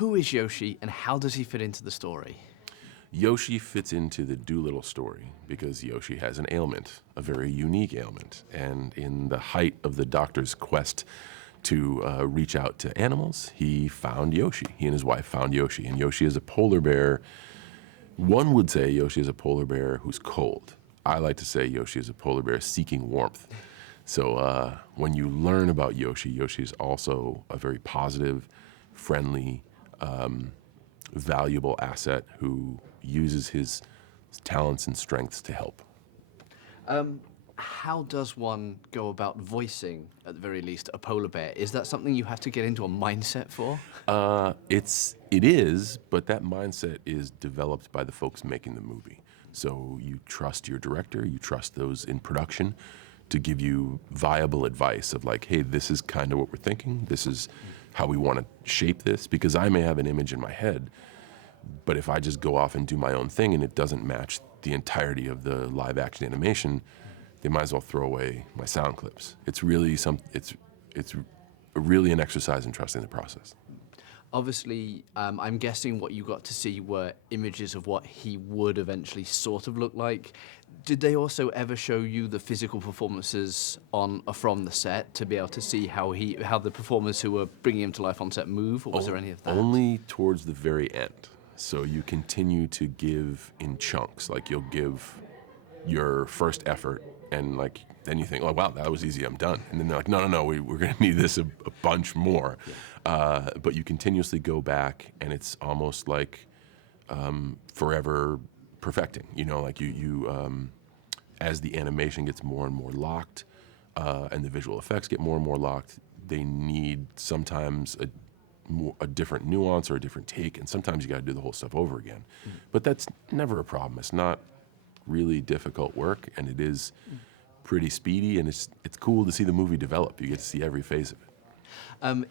Who is Yoshi, and how does he fit into the story? Yoshi fits into the Dolittle story because Yoshi has an ailment, a very unique ailment. And in the height of the doctor's quest to reach out to animals, he found Yoshi. He and his wife found Yoshi. And Yoshi is a polar bear. One would say Yoshi is a polar bear who's cold. I like to say Yoshi is a polar bear seeking warmth. So when you learn about Yoshi, Yoshi is also a very positive, friendly, valuable asset who uses his talents and strengths to help. How does one go about voicing, at the very least, a polar bear? Is that something you have to get into a mindset for? It is, but that mindset is developed by the folks making the movie. So you trust your director, you trust those in production to give you viable advice of like, hey, this is kind of what we're thinking, this is how we want to shape this, because I may have an image in my head, but if I just go off and do my own thing and it doesn't match the entirety of the live action animation, they might as well throw away my sound clips. It's really it's really an exercise in trusting the process. Obviously, I'm guessing what you got to see were images of what he would eventually sort of look like. Did they also ever show you the physical performances from the set to be able to see how the performers who were bringing him to life on set move, or was there any of that? Only towards the very end. So you continue to give in chunks. Like you'll give your first effort, and like then you think, oh wow, that was easy, I'm done. And then they're like, no, we're going to need this a bunch more. Yeah. But you continuously go back, and it's almost like forever perfecting. You know, like you as the animation gets more and more locked, and the visual effects get more and more locked, they need sometimes a different nuance or a different take, and sometimes you got to do the whole stuff over again. But that's never a problem. It's not really difficult work, and it is pretty speedy, and it's cool to see the movie develop. You get to see every phase of it.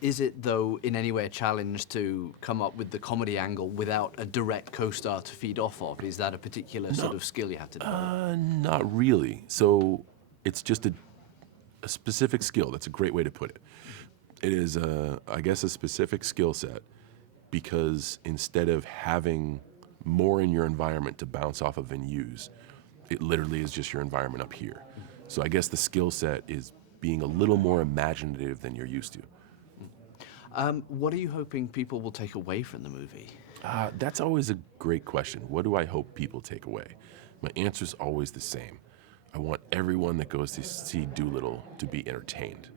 Is it, though, in any way a challenge to come up with the comedy angle without a direct co-star to feed off of? Is that a particular sort of skill you have to develop? Not really. So it's just a specific skill. That's a great way to put it. It is, I guess, a specific skill set, because instead of having more in your environment to bounce off of and use, it literally is just your environment up here. So I guess the skill set is being a little more imaginative than you're used to. What are you hoping people will take away from the movie? That's always a great question. What do I hope people take away? My answer's always the same. I want everyone that goes to see Dolittle to be entertained.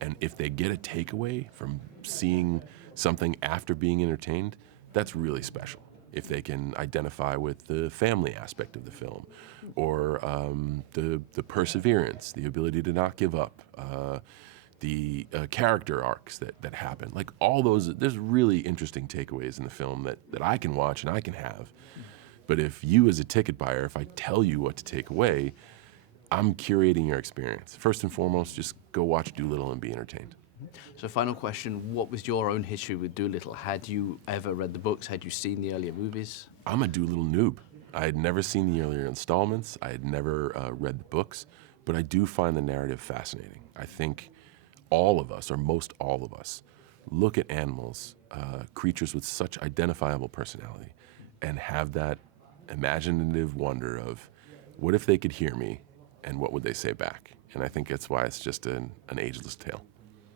And if they get a takeaway from seeing something after being entertained, that's really special. If they can identify with the family aspect of the film, or the perseverance, the ability to not give up, the character arcs that happen. Like all those, there's really interesting takeaways in the film that I can watch and I can have. But if you as a ticket buyer, if I tell you what to take away, I'm curating your experience. First and foremost, just go watch Dolittle and be entertained. So final question, what was your own history with Dolittle? Had you ever read the books? Had you seen the earlier movies? I'm a Dolittle noob. I had never seen the earlier installments. I had never read the books, but I do find the narrative fascinating. I think all of us, or most all of us, look at animals, creatures with such identifiable personality, and have that imaginative wonder of, what if they could hear me, and what would they say back? And I think that's why it's just an ageless tale.